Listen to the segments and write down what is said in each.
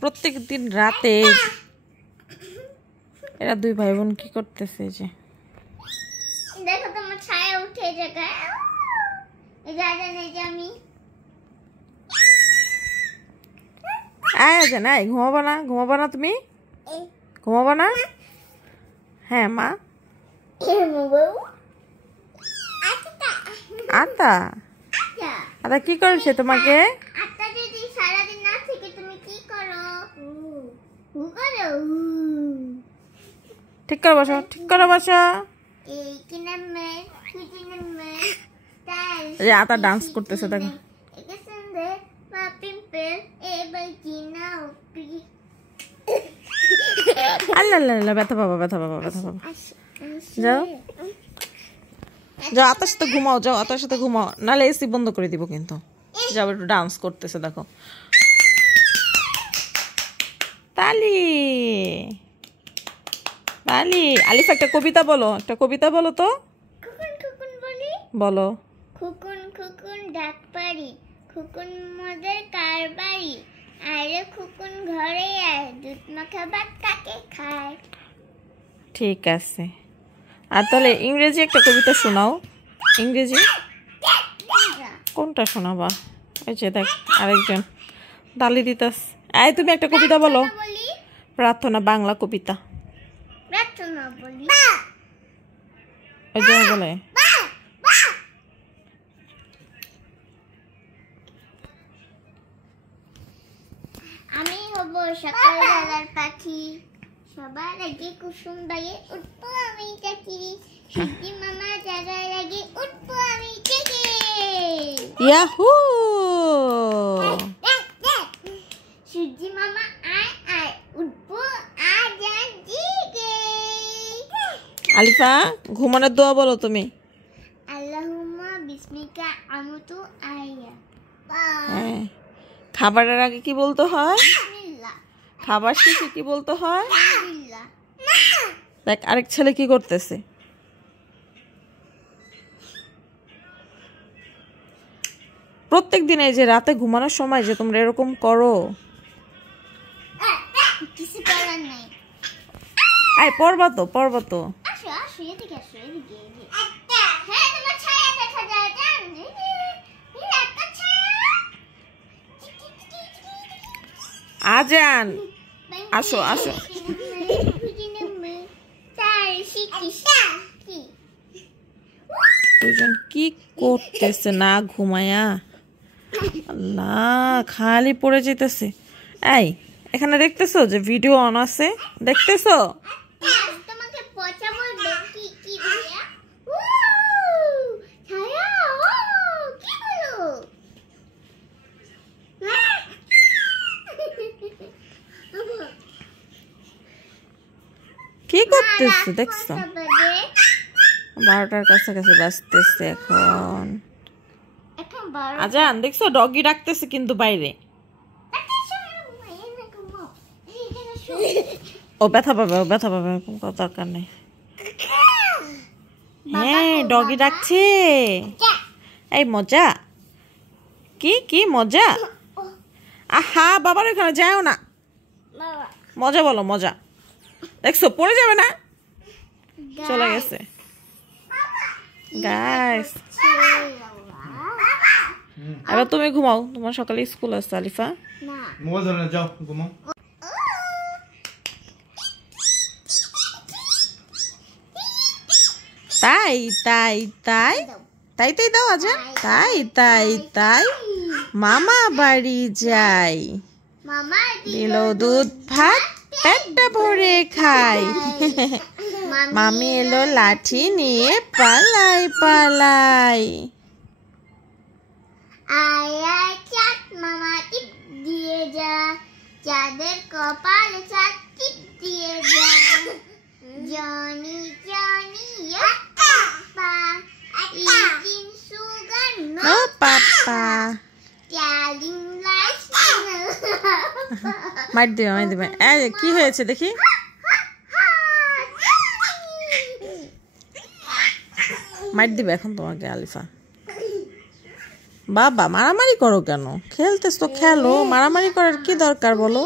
প্রত্যেকদিন রাতে এরা দুই ভাই বোন কি করতেছে? যে দেখো তোমার ছায়া উঠে জায়গায় এই জায়গায় যে আমি আয় না, ঘুমাবো না তুমি? ঘুমাবো না? হ্যাঁ মা। আতা আতা কি করেছে তোমাকে? আতা যদি সারাদিন না থেকে তুমি কি করো? ঠিক করে বসো, ঠিক করে বসো। আতা ডান্স করতেছে দেখো। আল্লাহ ব্যথা পাবা। যাও আতার সাথে ঘুমাও, যাও আতার সাথে ঘুমাও, নাহলে এসি বন্ধ করে দিব কিন্তু। যাও, একটু ডান্স করতেছে দেখো। তালি আলিফা একটা কবিতা বলো, তো বলো। খুকুন ডাক পারি, খুকুন মদের কারবারি, আরে খুকুন ঘরে আয়, দুধ মাখা ভাত কাকে খায়। ঠিক আছে। আর তাহলে ইংরেজি একটা কবিতা শোনাও। ইংরেজি কোনটা শোনাবা? ওই যে দেখ আরেকজন তালি দিতাস। এই তুমি একটা কবিতা বলো। প্রার্থনা, বাংলা কবিতা। প্রার্থনা বলি। ওই যে বলে আমি হব সকালবেলার পাখি, সবার আগে কুসুম বাগে উঠবো আমি চাকি, সূর্যি মামা জাগার আগে উঠবো আমি জেগে। ইয়াহু! সূর্যি মামা আয় উঠবো আজ জেগে। আলিফা ঘুমানোর দোয়া বলো তুমি। আল্লাহুম্মা বিসমিকা আমুতু আইয়া। হ্যাঁ, খাবারের আগে কি বলতে হয়? খাবার শেষে কি বলতে হয়? দেখ আরেক ছেলে কি করতেছে। প্রত্যেক দিন এই যে রাতে ঘুমানোর সময় যে তোমরা এরকম করো। কিছু করার নাই। আয় পড়বা তো। আসো এদিকে আসো এদিকে। হ্যাঁ তোমার ছায়া দেখা যায় জান। একটা ছায়া। আজান আসো। দুজন কি করতেছে না ঘুমায়া? আল্লাহ, খালি পড়ে যেতেছে। এই এখানে দেখতেছো যে ভিডিও অন আছে? দেখতেছো? তোমাকে পচা বলবে কি ভাইয়া? ছায়া কি বলো? কি করতেছে দেখছো? 12টার কাছাকাছি বাজতেছে এখন। আজান দেখছো? ডগি ডাকতেছে কিন্তু বাইরে। ও ব্যথা পাবে দরকার নেই। হ্যাঁ ডগি ডাকছে। এই মজা কি মজা? আহা বাবার ওখানে যাও না। মজা বলো, মজা। দেখছো পড়ে যাবে না? চলে গেছে গাইস। এবার তুমি ঘুমাও, তোমার সকালে স্কুল আছে। আলিফা মোবাইল ধরে যাও ঘুমাও। তাই দাও আজান। তাই মামা বাড়ি যাই, দিল দুধ ভাত পেটটা ভরে খাই। মামি এলো লাঠি নিয়ে পালাই। আয়া চাঁদ মামা টিপ দিয়ে যা, চাঁদের কপালে চাঁদ টিপ দিয়ে যা। Johny papa eating sugar no papa. Telling lies. মার দিবে। এই কি হয়েছে দেখি? মার দিবে এখন তোমাকে আলিফা। বাবা মারামারি করো কেন? খেলতেছ তো খেলো, মারামারি করার কি দরকার বলো?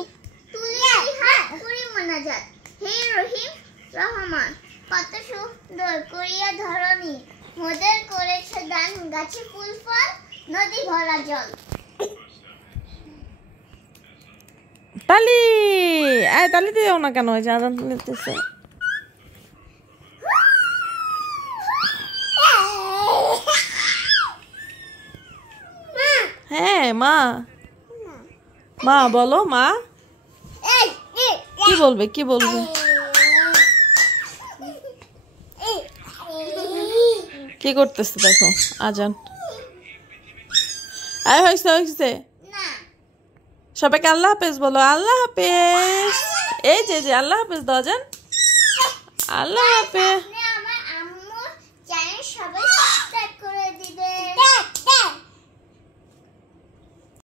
মোনাজাত হে রহিম রহমান কত সুন্দর করিয়া ধরণী মোদের করেছে দান গাছে ফুল ফল নদী ভরা জল তালি আয় তালি দিও না কেন ওই যে আজান দিতেছে হ্যাঁ মা মা বলো মা কি বলবে কি বলবে কি করতেছে দেখো আজান আয় হয়েছে হয়েছে সবাইকে আল্লাহ হাফেজ বলো আল্লাহ হাফেজ এই যে আল্লাহ হাফেজ দাও আজান আল্লাহ হাফেজ আমার আম্মু চ্যানেল সবাই